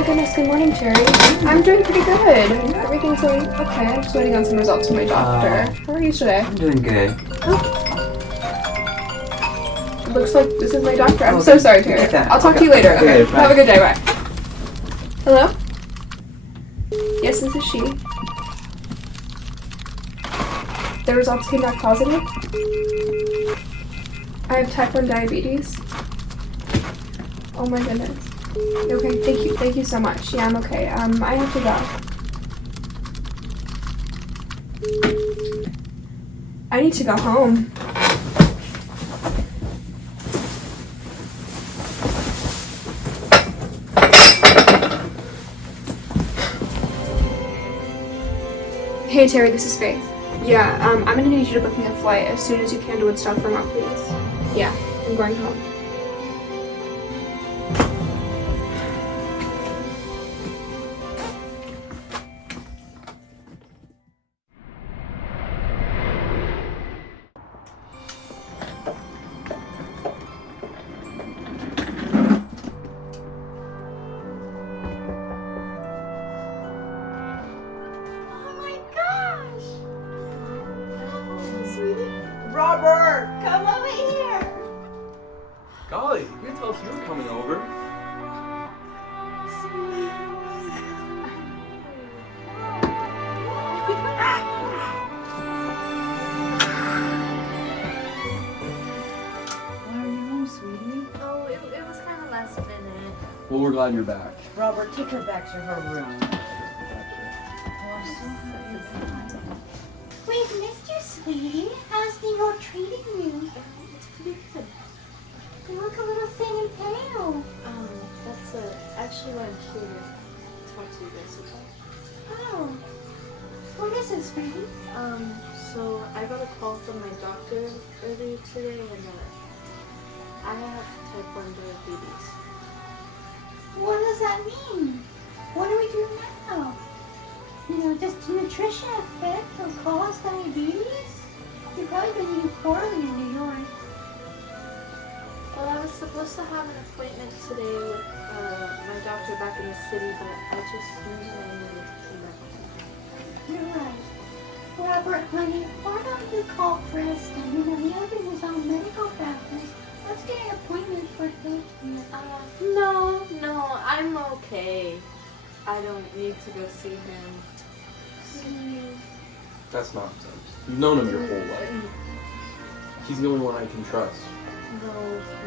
my goodness, good morning, Cherry. I'm doing pretty good. Everything's going okay. I'm just waiting on some results from my doctor. How are you today? I'm doing good. It looks like this is my doctor. I'm so sorry, Terry. I'll talk to you later. Okay, Bye. have a good day. Bye. Hello? Yes, this is she. The results came back positive. I have type 1 diabetes. Oh my goodness. Okay, thank you so much. Yeah, I'm okay. I have to go. I need to go home. Hey Terry, this is Faith. Yeah, I'm gonna need you to book me a flight as soon as you can to Woodstock, Vermont, please. Yeah, I'm going home. Robert! Come over here! Golly, you didn't tell us you were coming over. Why are you home, sweetie? Oh, it was kind of last minute. Well, we're glad you're back. Robert, take her back to her room. We've missed you, sweetie. How's New York treating you? It's pretty good. You look a little thin and pale. That's actually why I'm here to talk to you guys about. Oh. What is it, sweetie? So I got a call from my doctor earlier today, and I have type 1 diabetes. What does that mean? What do we do now? Does nutrition affect or cause diabetes? You've probably been eating poorly in New York. Well, I was supposed to have an appointment today with my doctor back in the city, but I just knew that I needed to come back. You're right. Robert, honey, why don't you call Preston? The other was on medical practice. Let's get an appointment for him. No, I'm okay. I don't need to go see him. That's nonsense. You've known him your whole life. He's the only one I can trust. No,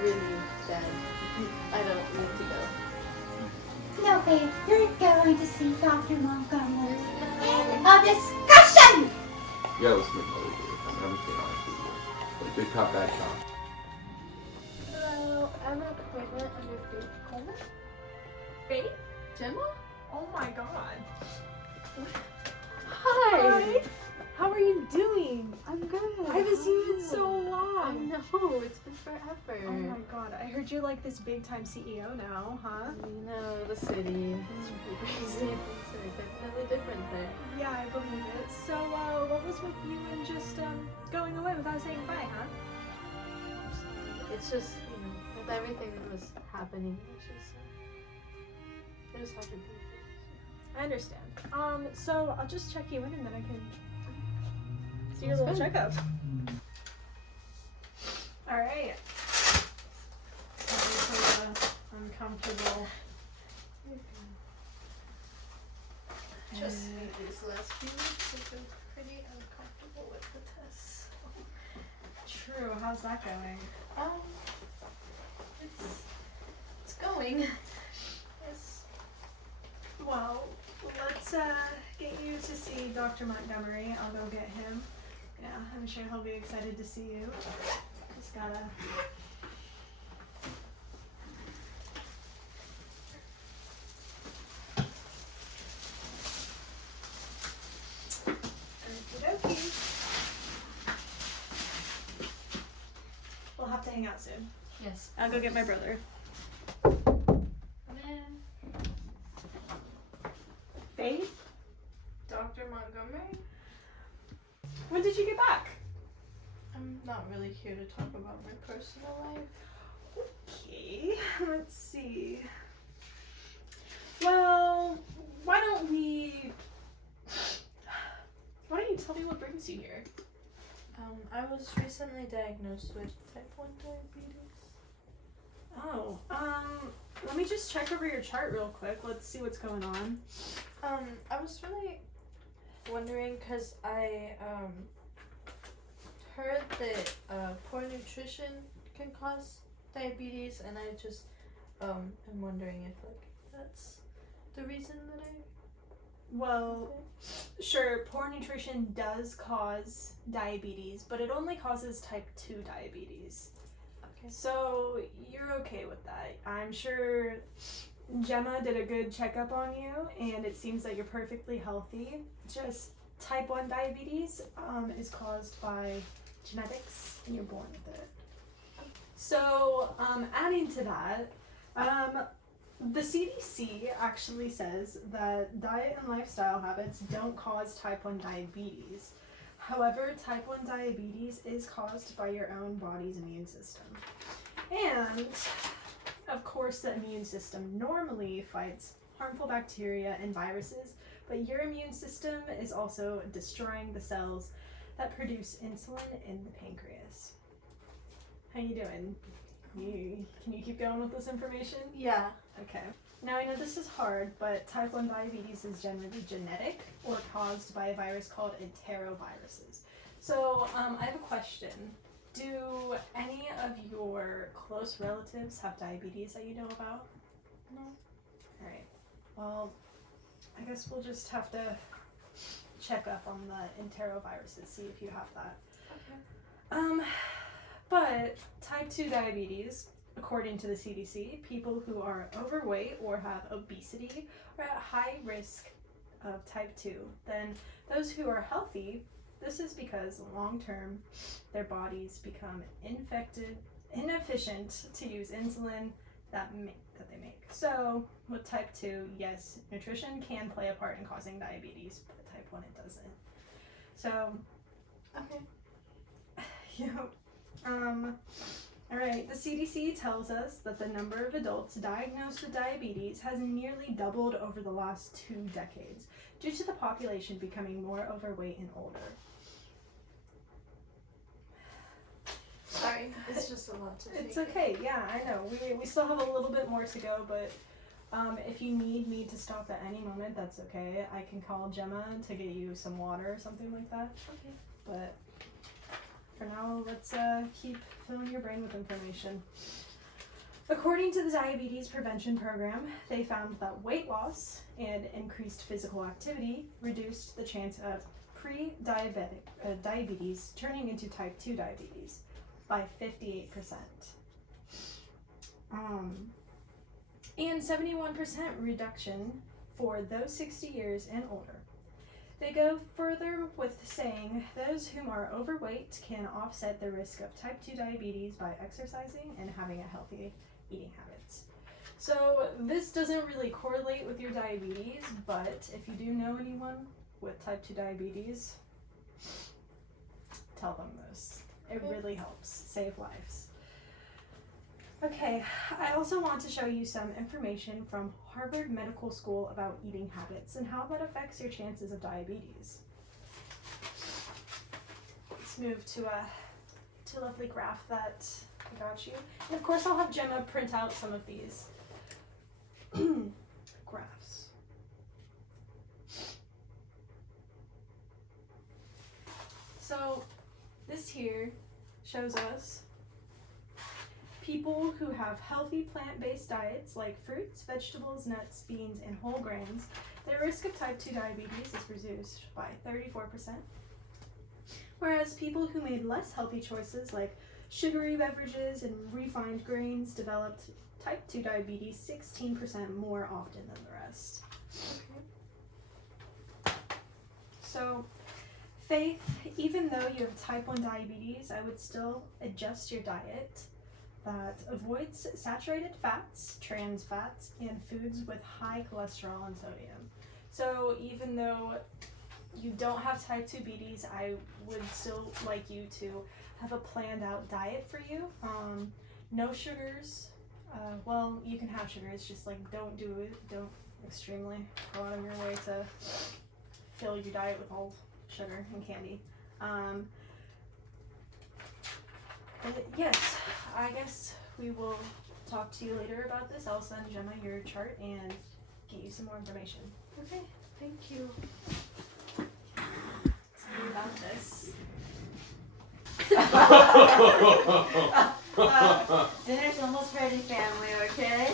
really, Dad. I don't need to go. No, babe, you're going to see Dr. Montgomery. End of discussion! Yeah, listen to Chloe here. I'm just being honest with you. Like, good cop, bad cop. Hello, I have an appointment under Faith Coleman. Faith? Gemma? Oh my god. Hi! How are you doing? I'm good. I haven't seen you in so I long. know, it's been forever. Oh my god, I heard you're like this big time CEO now, huh? The city. It's crazy. It's definitely different there. Yeah, I believe it. So, what was with you and just going away without saying bye, huh? It's just, with everything that was happening, it was hard to do. I understand. So I'll just check you in and then I can see your Sounds little good. checkup. Alright. Sorry for the uncomfortable. Just these last few weeks have been pretty uncomfortable with the tests. True, how's that going? It's going. Yes. Well, let's get you to see Dr. Montgomery. I'll go get him. Yeah, I'm sure he'll be excited to see you. Just gotta... Okey-dokey. We'll have to hang out soon. Yes. I'll go get my brother. Faith? Dr. Montgomery? When did you get back? I'm not really here to talk about my personal life. Okay, let's see. Well, why don't you tell me what brings you here? I was recently diagnosed with type 1 diabetes. Oh, let me just check over your chart real quick. Let's see what's going on. I was really wondering because I heard that poor nutrition can cause diabetes, and I just am wondering if like that's the reason that I. Well, sure, poor nutrition does cause diabetes, but it only causes type 2 diabetes. Okay. So you're okay with that. I'm sure Gemma did a good checkup on you, and it seems that you're perfectly healthy. Just type 1 diabetes is caused by genetics, and you're born with it. So, adding to that, the CDC actually says that diet and lifestyle habits don't cause type 1 diabetes. However, type 1 diabetes is caused by your own body's immune system. And, of course, the immune system normally fights harmful bacteria and viruses, but your immune system is also destroying the cells that produce insulin in the pancreas. How you doing? Can you keep going with this information? Yeah. Okay. Now I know this is hard, but type 1 diabetes is generally genetic or caused by a virus called enteroviruses. So I have a question. Do any of your close relatives have diabetes that you know about? No. Alright. Well, I guess we'll just have to check up on the enteroviruses, see if you have that. Okay. But type 2 diabetes, according to the CDC, people who are overweight or have obesity are at high risk of type 2 than those who are healthy. This is because long term their bodies become inefficient to use insulin that they make. So with type 2, yes, nutrition can play a part in causing diabetes, but type 1 it doesn't. So, Okay. yeah. Alright, the CDC tells us that the number of adults diagnosed with diabetes has nearly doubled over the last 2 decades due to the population becoming more overweight and older. Sorry, it's just a lot to take. It's okay, yeah, I know. We still have a little bit more to go, but if you need me to stop at any moment, that's okay. I can call Gemma to get you some water or something like that. Okay. But for now, let's keep filling your brain with information. According to the Diabetes Prevention Program, they found that weight loss and increased physical activity reduced the chance of pre-diabetic diabetes turning into type 2 diabetes by 58%. And 71% reduction for those 60 years and older. They go further with saying those who are overweight can offset the risk of type 2 diabetes by exercising and having a healthy eating habits. So this doesn't really correlate with your diabetes, but if you do know anyone with type 2 diabetes, tell them this. It really helps save lives. Okay, I also want to show you some information from Harvard Medical School about eating habits and how that affects your chances of diabetes. Let's move to a lovely graph that I got you. And of course I'll have Gemma print out some of these graphs. So this here shows us people who have healthy plant-based diets like fruits, vegetables, nuts, beans, and whole grains, their risk of type 2 diabetes is reduced by 34%. Whereas people who made less healthy choices like sugary beverages and refined grains developed type 2 diabetes 16% more often than the rest. So, Faith, even though you have type 1 diabetes, I would still adjust your diet that avoids saturated fats, trans fats, and foods with high cholesterol and sodium. So even though you don't have type 2 diabetes, I would still like you to have a planned out diet for you. No sugars. Well, you can have sugars, just like don't extremely go out of your way to fill your diet with all sugar and candy. But yes, I guess we will talk to you later about this. I'll send Gemma your chart and get you some more information. Okay, thank you. Tell me about this. Dinner's almost ready, family, okay?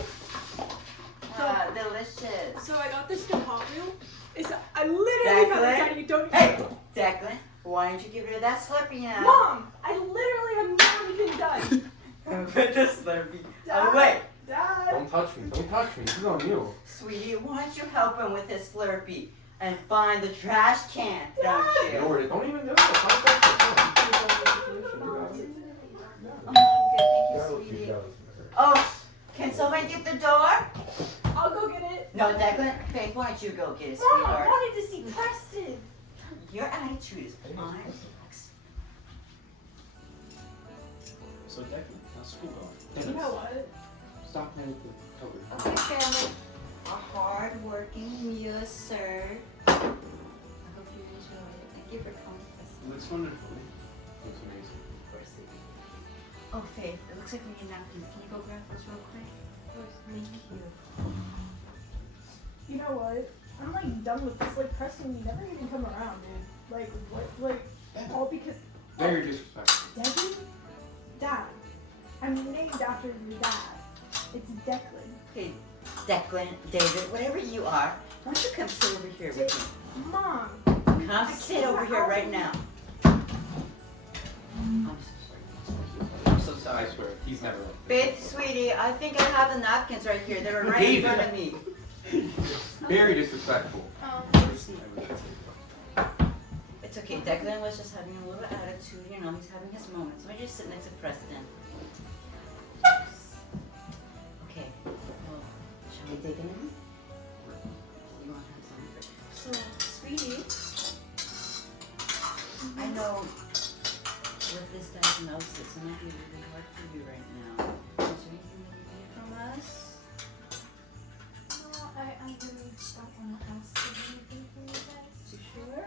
Delicious. So I got this new Hot Wheel. I literally found it down. You don't. Hey, Declan, why don't you give her that Slurpee now? Mom, I literally have not even done. Put the Slurpee Dad. away. Dad. Don't touch me. Don't touch me. This is on you. Sweetie, why don't you help him with his Slurpee and find the trash can, don't you? Don't worry. Don't even do it. Find that. Oh, good, thank you, sweetie. Oh, can someone get the door? I'll go get it. No, Declan, Faith, why don't you go get it, Mom, I sweetheart? wanted to see Preston. Your attitude is unflex. So Declan, how's school going? You know what? Stop playing with the cover. Okay, family. A hard-working meal is served. I hope you enjoy it. Thank you for coming, Preston. Looks wonderful. Looks amazing. Of course it is. Oh, Faith, it looks like we need napkins. Can you go grab those real quick? Of course. Thank you. You know what? I'm like done with this. Like Preston, you never even come around, dude. Like what? Like all because Very disrespectful. Devin, Dad. I'm named after your dad. It's Declan. Hey, Declan, David, whatever you are, why don't you come sit over here with Mom. me? Come sit over here right now. I'm so sorry. I'm so sorry. I swear, he's never like Faith, sweetie, I think I have the napkins right here. They were right in front of me. very disrespectful. It's okay. Declan was just having a little attitude. You know, he's having his moments. Let me just sit next to Preston. Okay. Well, shall we dig in? You want to have some first? So, sweetie, I know with this diagnosis, it might be really hard for you right now. Is there anything that you need from us? No, I really don't want to ask you anything from you guys. You sure?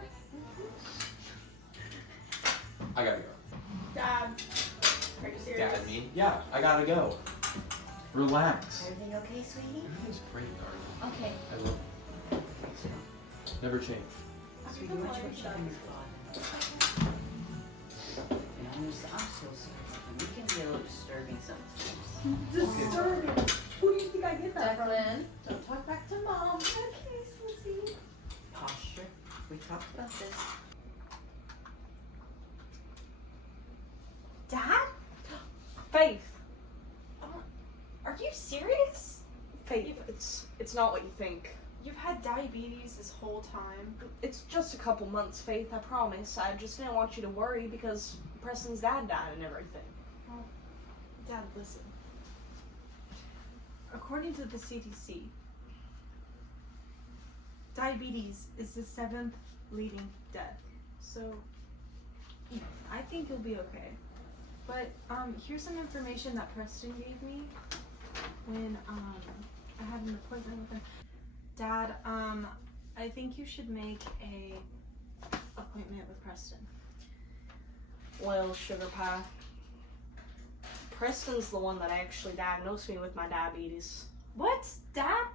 I gotta go. Dad. Are you serious? Dad, me? Yeah, I gotta go. Relax. Everything okay, sweetie? Everything's great, darling. Okay. I love you. Never change. Sweetie, why don't you go check on your father? And I'm so sorry. We can be a little disturbing sometimes. Disturbing. Who do you think I get that from? Declan, don't talk back to Mom. Okay, Sissy. Posture. We talked about this. Dad? Faith. Are you serious? Faith, it's not what you think. You've had diabetes this whole time. It's just a couple months, Faith, I promise. I just didn't want you to worry because Preston's dad died and everything. Well, Dad, listen. According to the CDC, diabetes is the 7th leading death. So, I think you'll be okay. But, here's some information that Preston gave me when, I had an appointment with him. Dad, I think you should make a appointment with Preston. Well, Sugar Pie, Preston's the one that actually diagnosed me with my diabetes. What? Dad?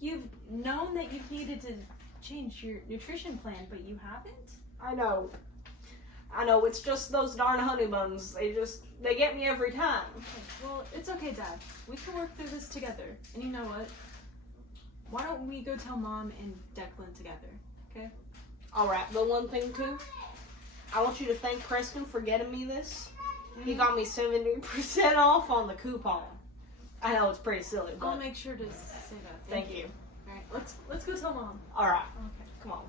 You've known that you've needed to change your nutrition plan, but you haven't? I know, it's just those darn honey buns. They get me every time. Okay, well, it's okay, Dad. We can work through this together. And you know what? Why don't we go tell Mom and Declan together, okay? Alright, but one thing too, I want you to thank Preston for getting me this. He got me 70% off on the coupon. I know it's pretty silly, but I'll make sure to say that. thank you. Alright, let's go tell Mom. Alright, Okay. come on.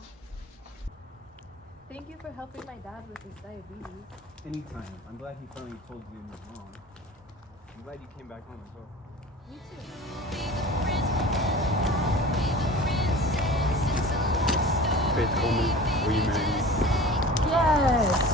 Thank you for helping my dad with his diabetes. Anytime. I'm glad he finally told you and your mom. I'm glad you came back home as well. Me too. Faith Coleman, will you marry me? Yes!